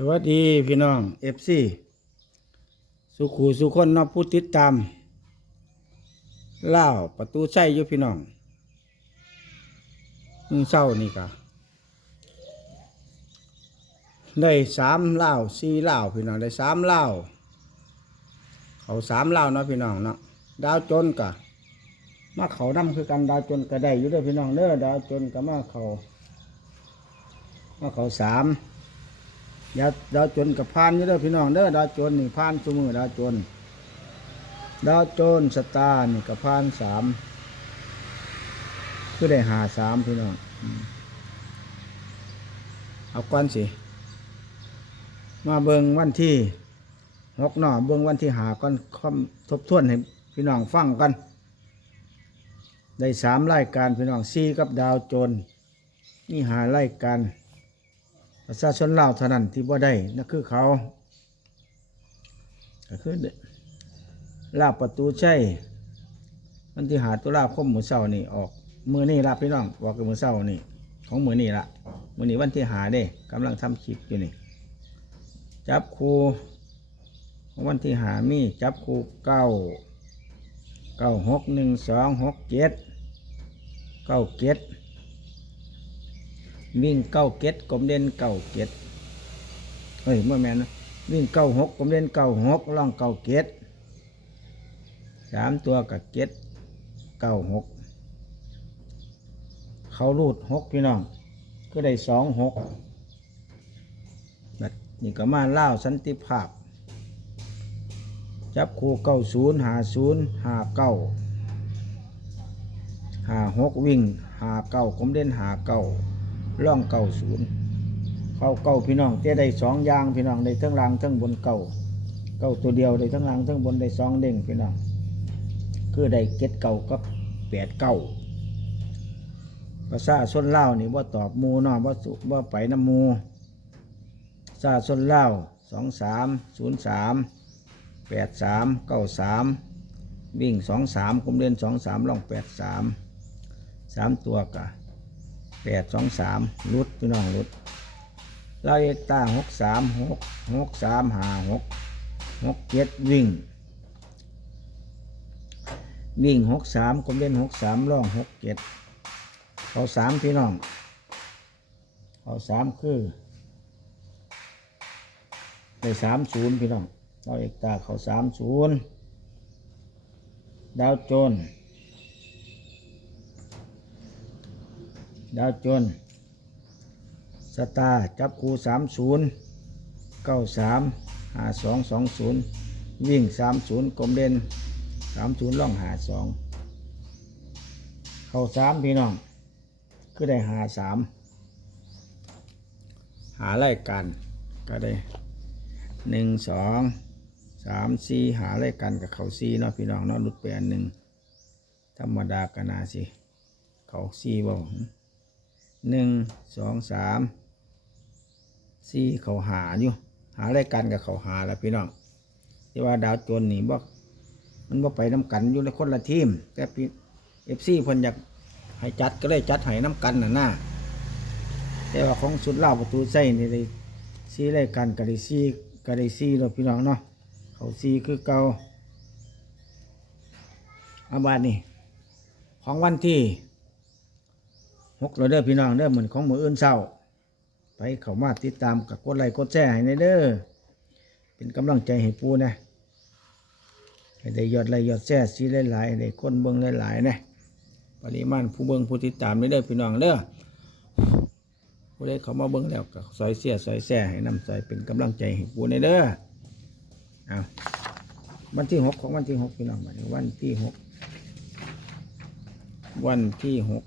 สวัสดีพี่น้องเอฟซีสุขูสุคนนอผู้ติดตามเล่าประตูใส่อยู่พี่น้องมึงเศร้านี่กะได้สามเล่าสี่เล่าพี่น้องได้สามเล่าเขาสามเล่าเนาะพี่น้องเนาะดาวจนกะมาเขานำคือกันดาวจนก็ได้อยู่เด้วยพี่น้องเด้อดาวจนก็มาเขามาเขาสาม ดาวดาวจนกับพานอยู่เด้อพี่น้องเด้อดาวจนนี่พานสมือดาวจน ดาวจนสตาร์นี่กับพานสามคือได้หาสามพี่น้องเอาก่อนสิ มาเบิงวันที่หกหน่อเบิงวันที่หาก่อนคอมทบทวนให้พี่น้องฟังกันได้สามรายการพี่น้องซีกับดาวจนนี่หารายการ ประชาชนลาวเท่านั้นที่บ่ได้นั่นคือเขาก็คือลาบประตูใช่มันที่หาตุลาคมมือเศร้านี่ออกมือนี่ละพี่น้องบอกกับมือเศร้านี่ ของมือนี่ละมือนี่วันที่หาเด้กำลังทำคลิปอยู่นี่ จับครูวันที่หามีจับครูเก้าเก้าหกหนึ่งสองหกเจ็ดเก้าเจ็ด วิ่งเก้าเก็ดกลมเด่นเก้าเก็ดเฮ้ยเมื่อแม่นะวิ่งเก้าหกกลมเด่นเก้าหกล่องเก้าเก็ดสามตัวกับเก็ดเก้าหกเขารูดหกพี่น้อง ก็ได้สองหกแบบนี่ก็มาเล่าสันติภาพ จับคู่เก้าศูนย์หาศูนย์หาเก้าหาหกวิ่งหาเก้ากลมเด่นหาเก้า ล่องเก่าศูนย์เขาเก่าพี่น้องเจ้ได้สองยางพี่น้องได้ทั้งล่างทั้งบนเก่าเก่าตัวเดียวได้ทั้งล่างทั้งบนได้สองเด้งพี่น้องคือได้เก็ดเก่ากับแปดเก่าภาษาส้นเล่านี่ว่าตอบมูนาะว่าสุว่าไปน้ำมูภาษาส้นเล่าสองสามศูนย์สามแปดสามเก้าสามวิ่งสองสามคุมเล่นสองสามล่องแปดสามสามตัวกะ แปดสองสามรุดพี่น้องรุดเราเอกตาหกสามหกหกสามหาหกหกเจ็ดวิ่ง วิ่งหกสามกลมเล่นหกสามร่องหกเจ็ดเขาสามพี่น้องเขาสามคือได้สามศูนย์พี่น้องเราเอกตาเขาสามศูนย์ดาวโจน ดาวจน สตาจับคูสามศูนย์เก้าสามหาสองสองศูนย์วิ่งสามศูนย์กลมเด่นสามศูนย์ล่องหาสองเข้าสามพี่น้อง คือได้หาสามหาไล่กันก็ได้หนึ่งสองสามสี่หาไล่กันกับเขาสี่เนาะพี่น้องเนาะหลุดไปอันหนึ่งธรรมดากนาสิ เขาสี่บ่ หนึ่งสองสามสี่เขาหาอยู่ หาอะไรกันกับเขาหาแล้วพี่น้องที่ว่าดาวโจนนี่บอกมันบ่ไปน้ำกันอยู่ในคนละทีม แต่พี่เอฟซีเพิ่นอยากให้จัดก็เลยจัดให้น้ำกันน่ะหน้าแต่ว่าของสุดเล่าประตูใส่นี่ได้ซีไรกันก็ได้ซีก็ได้ซีเราพี่น้องเนาะเขาซีคือเก่าอาบานนี่ของวันที่ หกเราเด้อพี่น้องเด้อเหมือนของมืออื่นเศร้า ไปเข้ามาติดตามกับกดไลค์กดแชร์ให้ในเด้อเป็นกำลังใจให้ปูนะให้ได้ยอดไลค์ยอดแชร์ซีหลายๆได้คนเบิ่งหลายๆนะปริมาณผู้เบิ่งผู้ติดตามในเด้อพี่น้องเด้อผู้ใดเขามาเบิ่งแล้วก็ซอยเสียซอยแช่ให้นำซอยเป็นกำลังใจให้ปูในเด้อเอาวันที่หกของวันที่หกพี่น้องวันที่หกวันที่หก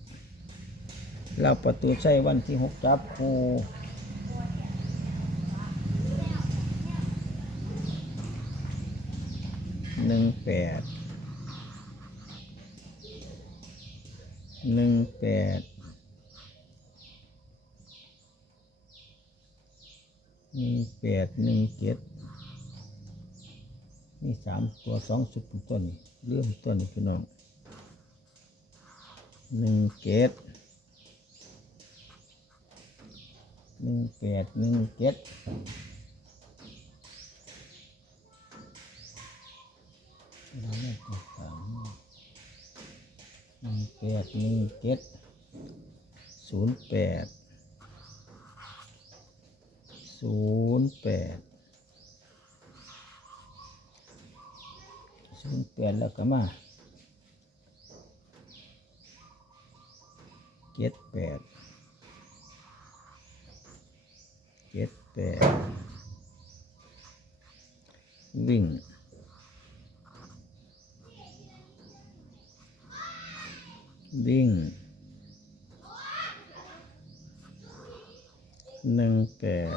เราประตูใช้วันที่หกจับครูหนึ่งแปดหนึ่งแปดหนึ่งแปดหนึ่งเจ็ดนี่สามตัวสองสุดต้นเรื่องต้นพี่น้องหนึ่งเจ็ด หนึ่งแปดหนึ่งเจ็ดแล้วเลขที่หนึ่งแปดหนึ่งเจ็ดศูนย์แปดศูนย์แปดศูนย์แปดแล้วก็มาเจ็ดแปด เจ็ดแปดวิ่งวิ่งหนึ่งแปด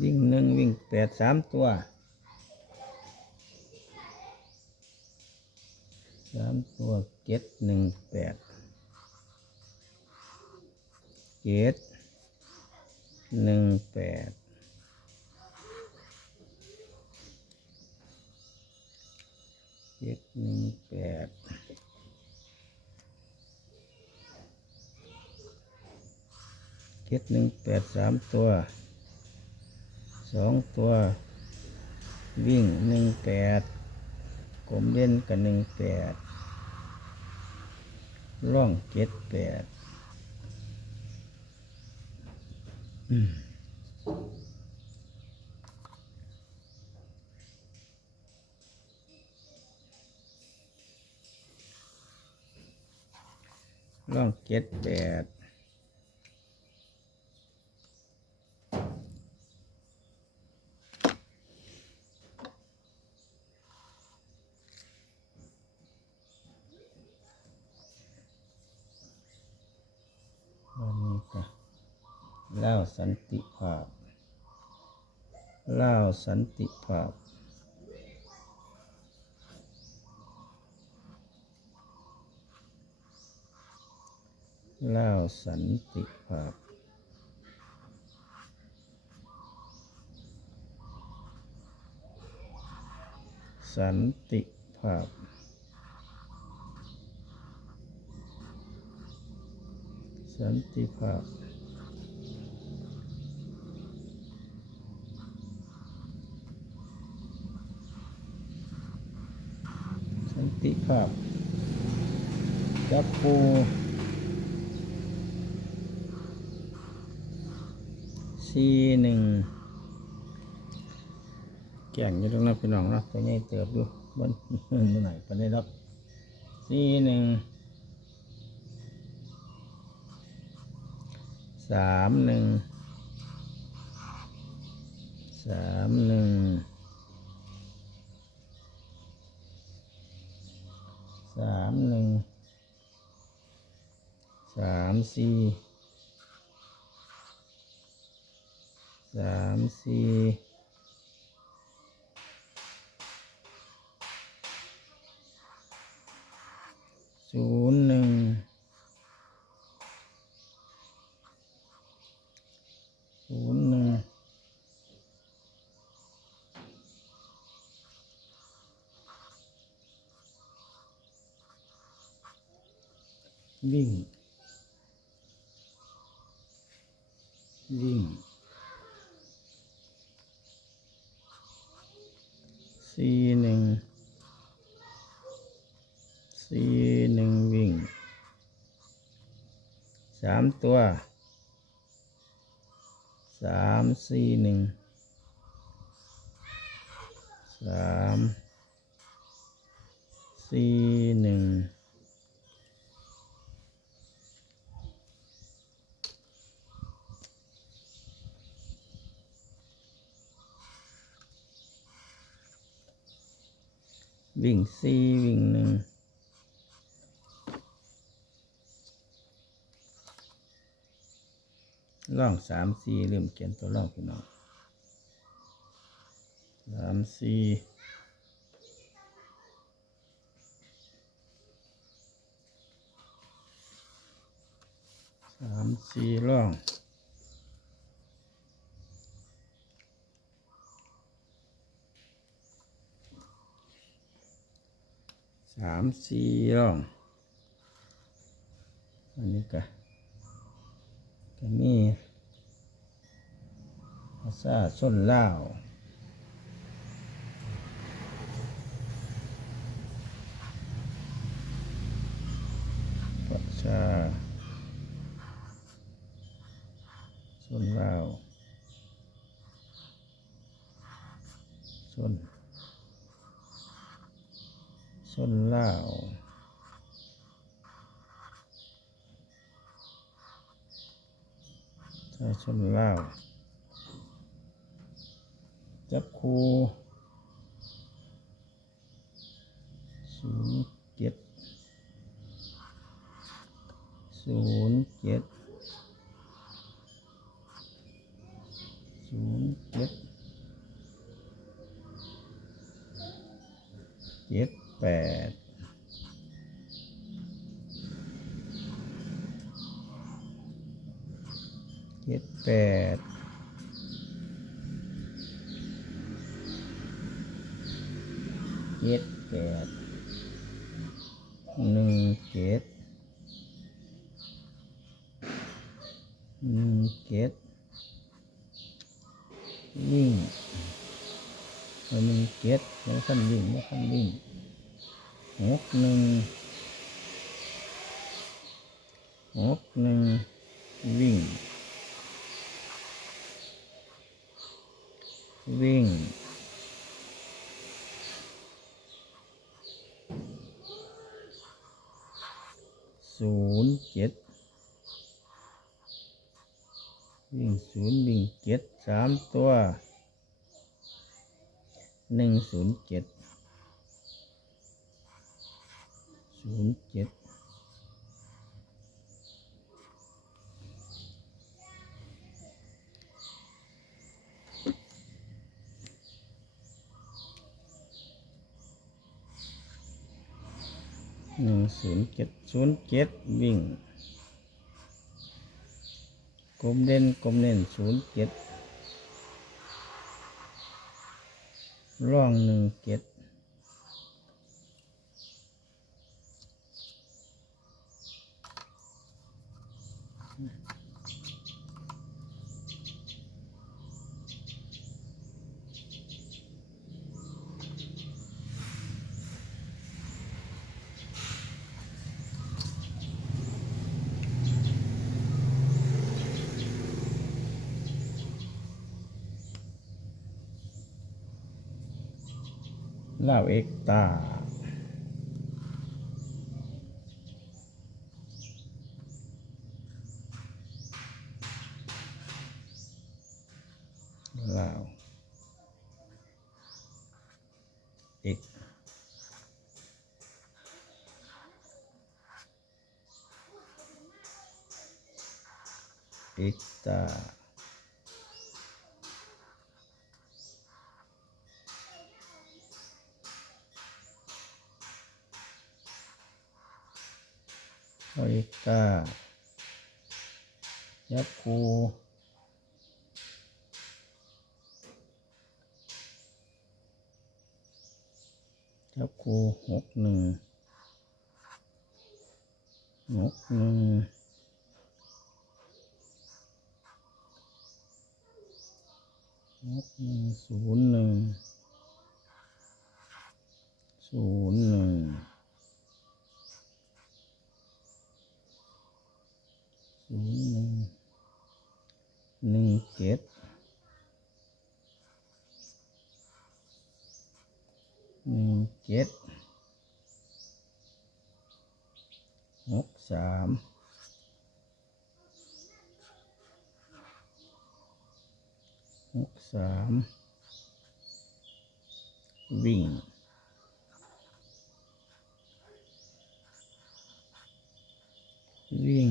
วิ่งหนึ่งวิ่งแปดสามตัวสามตัวเจ็ดหนึ่งแปด เจ็ดหนึ่งแปดเจ็ดหนึ่งแปดเจ็ดหนึ่งแปดสามตัวสองตัว วิ่งหนึ่งแปดกลมเล่นกับหนึ่งแปดร่องเจ็ดแปด ร่องเจ็ดแปดวันนี้ก็เล่าว สันติภาพเล่าวสันติภาพเล่าวสันติภาพสันติภาพสันติภาพ สันติภาพ จับปูสี่หนึ่งแก่งอยู่ตรงนั้นพี่น้องนะตัวใหญ่เติบอยู่บนบนไหนไปได้รับสี่หนึ่งสามหนึ่งสามหนึ่ง สามหนึ่งสามสี่สามสี่ศูนย์หนึ่งศูนย์หนึ่งวิ่ง วิ่งสี่หนึ่งสี่หนึ่งวิ่งสามตัวสามสี่หนึ่งสามสี่หนึ่ง วิ่งสี่วิ่งหนึ่งล่องสามสี่เริ่มเขียนตัวล่องพี่น้องสามสี่สามสี่ล่อง สามสี่ร่อง อันนี้ก็ก็มีภาษาส้นเล่าภาษาส้นเล่า นลาวถ้าส่วนลาว จับคูศูนย์เจ็ดศูนย์เจ็ดศูนย์เจ็ดเจ็ดแปดเจ็ดแปดเจ็ดแปดหนึ่งเจ็ดหนึ่งเจ็ดวิ่งเอาหนึ่งเจ็ดแล้วขั้นวิ่งแล้วขั้นวิ่งหกหนึ่ง หกหนึ่งวิ่ง วิ่งศูนย์เจ็ดวิ่งศูนย์วิ่งเจ็ดสามตัวหนึ่งศูนย์เจ็ดศูนย์เจ็ด หนึ่งศูนย์เจ็ดศูนย์เจ็ดวิ่งกลมเด่นกลมเด่นศูนย์เจ็ดร่องหนึ่งเจ็ด ลาวเอกตาลาวเอกเอกตา โอเอกตา ยักษ์คูยักษ์คูหกหนึ่งหกหนึ่งหกหนึ่งศูนย์หนึ่งศูนย์หนึ่งศูนย์หนึ่ง หนึ่งเจ็ดหนึ่งเจ็ดหกสามหกสามวิ่ง วิ่ง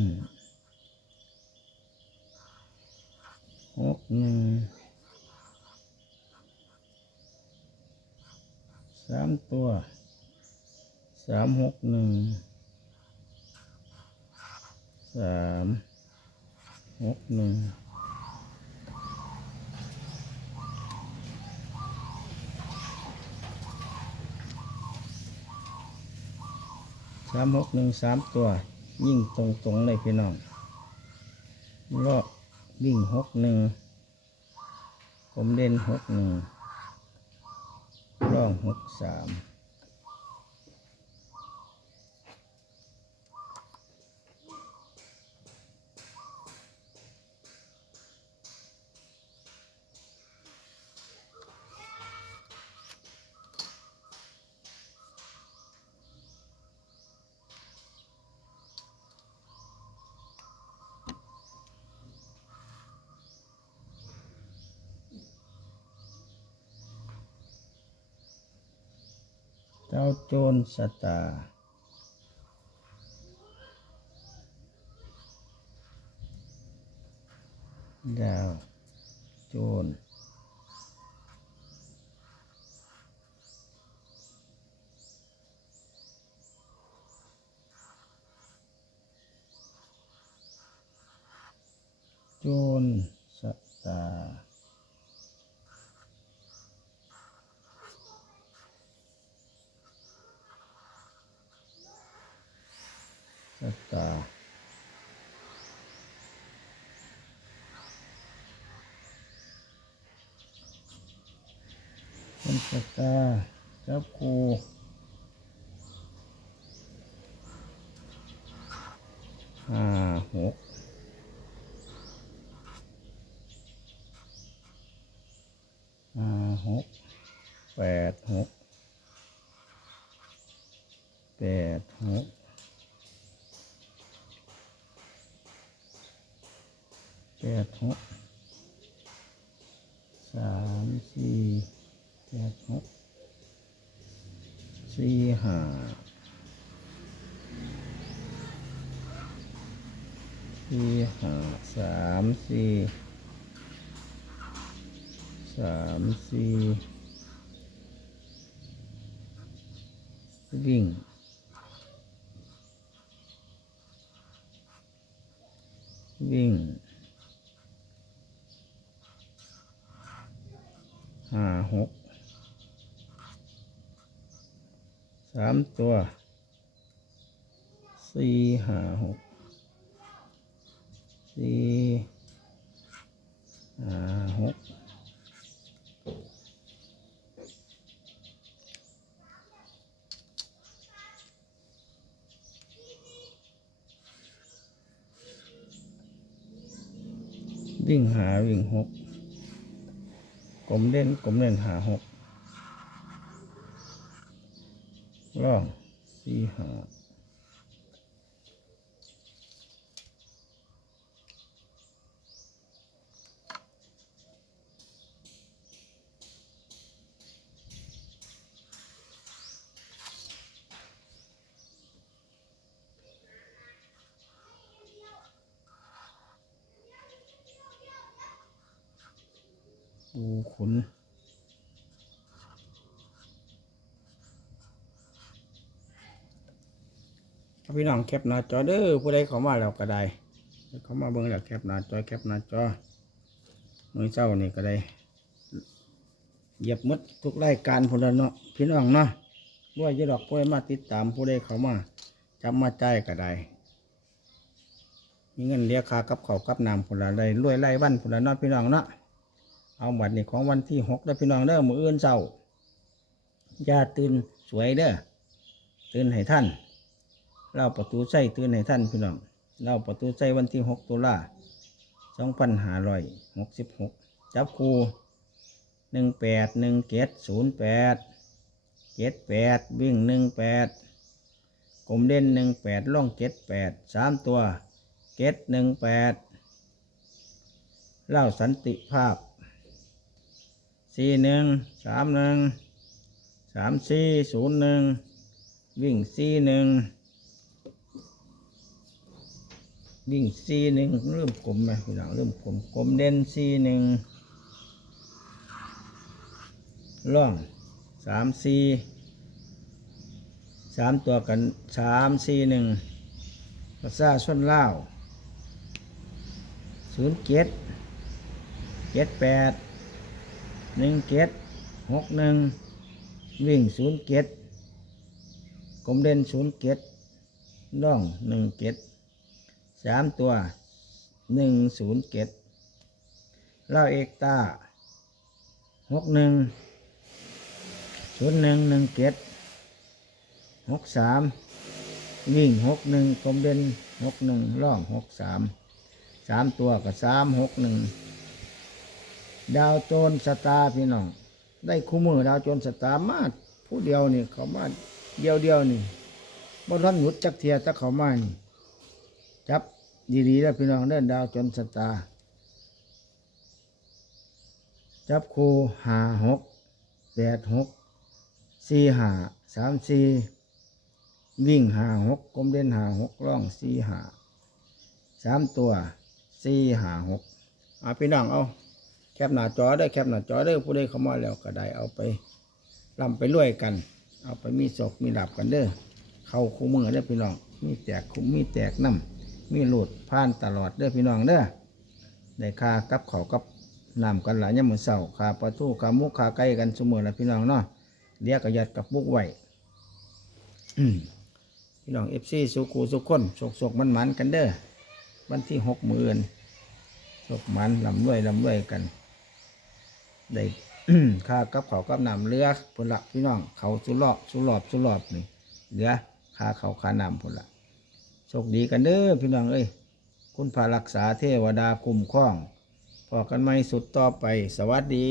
หกหนึ่งสาม ตัวสามหกหนึ่งสามหกหนึ่งสามหกหนึ่งสามตัว ยิ่งตรงๆเลยพี่น้องรอบวิ่งหกหนึ่งผมเล่นหกหนึ่ง หกสาม ราโจรสตา ดาว โจรโจรสตา สตาร์คนสตาร์จับคูห้าหกห้าหกแปดหกแปดหกแป ดหกสามสี่แปดหกสี่ห้าสี่ห้าสามสี่สามสี่วิ่งวิ่ง ห้าหกสามตัวสี่ห้าหกสี่ห้าหกวิ่งหาวิ่งหก กลมเล่นกลมเล่นหาหกล่องสี่หา ปูขุน พี่น้องแคปหน้าจอเด้อผู้ใดเข้ามาแล้วก็ได้เข้ามาเบิ่งแล้วแคปหน้าจอแคปหน้าจอมือเจ้านี่ก็ได้เหยียบมดทุกรายการพลเนาะพี่น้องเนาะบ่ว่าจะดอกผู้ใดมาติดตามผู้ใดเข้ามาจำมาใจก็ได้มีเงินเรียกค่ากับเขากับน้ำพนละได้รวยไล่วันพลเนาะพี่น้องเนาะ เอาบัตรนี่ของวันที่หกแล้พี่น้องเด้อมืออื่นเช้าอย่าตื่นสวยเด้อตื่นให้ท่านเล่าประตูใส่ตื่นให้ท่านพี่น้องเล่าประตูใส่วันที่หกตุลาสองพันห้าร้อยหกสิบหกจับคูหนึ่งแปดหนึ่งเจ็ดศูนย์แปดเจ็ดแปดวิ่งหนึ่งแปดกลมเด่นหนึ่งแปดล่องเจ็ดแปดสามตัวเจ็ดหนึ่งแปดเล่าสันติภาพ สี่หนึ่งสามหนึ่งสามสี่ศูนย์หนึ่งวิ่งสี่หนึ่งวิ่งสี่หนึ่งเริ่มกลมไหมพี่น้องเริ่มกลมกลมเด่นสี่หนึ่งล่องสามสี่สามตัวกันสามสี่หนึ่งภาษาส่วนล่าศูนย์เจ็ดเจ็ดแปด หนึ่งเจ็ดหกหนึ่งวิ่งศูนย์เจ็ดกลมเด่นศูนย์เจ็ดล่องหนึ่งเจ็ดสามตัวหนึ่งศูนย์เจ็ดเล่าเอกตาหกหนึ่งศูนย์หนึ่งหนึ่งเจ็ดหกสามวิ่งหกหนึ่งกลมเด่นหกหนึ่งล่องหกสามสามตัวกับสามหกหนึ่ง ดาวโจรสตาร์พี่น้องได้คู่มือดาวโจรสตาร์มาผู้เดียวนี่เขามาเดียวเดียวนี่บ่ทันหยุดจักเทียถ้าเขามานี่จับดีๆแล้วพี่น้องเดินดาวโจรสตาร์จับคู่หาหกแปดหกสี่หาสามสี่วิ่งหาหกกลมเด่นหาหกร่องสี่หาสามตัวสี่หาหกเอาพี่น้องเอา คปหน้าจอได้แคปหน้าจอได้ผู้ใดเข้ามาแล้วก็ได้เอาไปร่ำไปรวยกัน เอาไปมีศกมีดับกันเด้อเข้าคู่มือเด้อพี่น้อง มีแตกคุ้มมีแตกน้ำมีหลุดผ่านตลอดเด้อพี่น้องเด้อได้คากับเขาวกับน้ำกันหลายยามมือเช้าคาปลาทูคามุกคาไก่กันซุมื้อละพี่น้องเนาะเดี๋ยวก็ยัดกับบุกไหวพี่น้อง FC สุกูสุกคนสกๆมันๆกันเด้อวันที่6มื้ออื่นสกมันลำรวยลำรวยกัน ได้ค่ากับเขาวกับนำเรือพลละพี่น้อง เขาสุรอบสุรอบสุรอบนี่เหลือค่าเขาค่าน้ำพุ่นละโชคดีกันเด้อพี่น้องเอ้ยคุณพารักษาเทวดาคุ้มครองพอกันไหมสุดต่อไป สวัสดี